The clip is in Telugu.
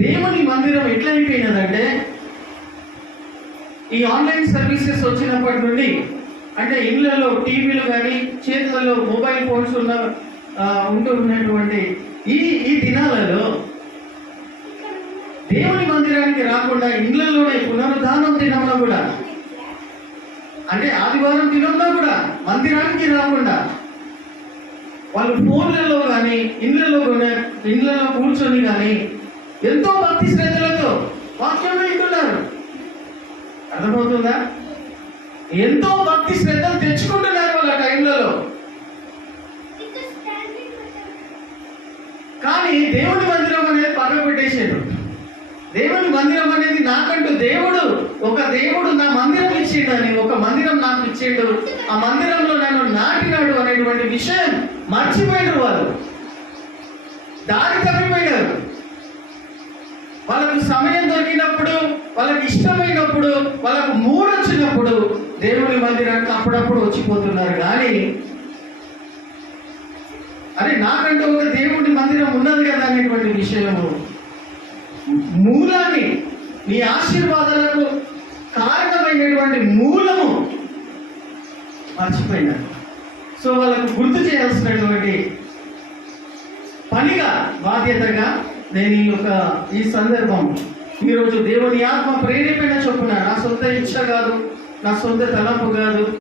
దేవుని మందిరం ఎట్లా అయిపోయినదంటే, ఈ ఆన్లైన్ సర్వీసెస్ వచ్చినప్పటి నుండి, అంటే ఇళ్లలో టీవీలు కానీ చేతులలో మొబైల్ ఫోన్స్ ఉంటూ ఉన్నటువంటి ఈ దినాలలో దేవుని మందిరానికి రాకుండా ఇళ్లలోనే పునరుద్ధానం దినంలో కూడా, అంటే ఆదివారం దినంలో కూడా మందిరానికి రాకుండా వాళ్ళు ఫోన్లలో కానీ ఇళ్లలో కూర్చొని కానీ ఎంతో భక్తి శ్రద్ధలతో వాక్యం వింటున్నారు. అర్థమవుతుందా? ఎంతో భక్తి శ్రద్ధలు తెచ్చుకుంటున్నారు వాళ్ళ టైంలలో. కానీ దేవుని మందిరం అనేది పక్కన పెట్టేసాడు. దేవుని మందిరం అనేది నాకంటూ ఒక దేవుడు నా మందిరం ఇచ్చిండని, ఒక మందిరం నాకు ఇచ్చిండు, ఆ మందిరంలో నన్ను నాటినాడు అనేటువంటి విషయం మర్చిపోయినారు. వాళ్ళు దారి తప్పిపోయినారు. వాళ్ళకు సమయం దొరికినప్పుడు, వాళ్ళకి ఇష్టమైనప్పుడు, వాళ్ళకు మూడు వచ్చినప్పుడు దేవుని మందిరానికి అప్పుడప్పుడు వచ్చిపోతున్నారు. కానీ అరే నాకంటూ ఒక దేవుడి మందిరం ఉన్నది కదా అనేటువంటి విషయము, మూలాన్ని, నీ ఆశీర్వాదాలకు కారణమైనటువంటి మూలము మర్చిపోయినారు. సో వాళ్ళకు గుర్తు చేయాల్సినటువంటి పనిగా, బాధ్యతగా నేను ఈ సందర్భం ఈరోజు దేవుని ఆత్మ ప్రేరేపణ చొప్పున, నా సొంత ఇచ్చ కాదు, నా సొంత తలంపు కాదు,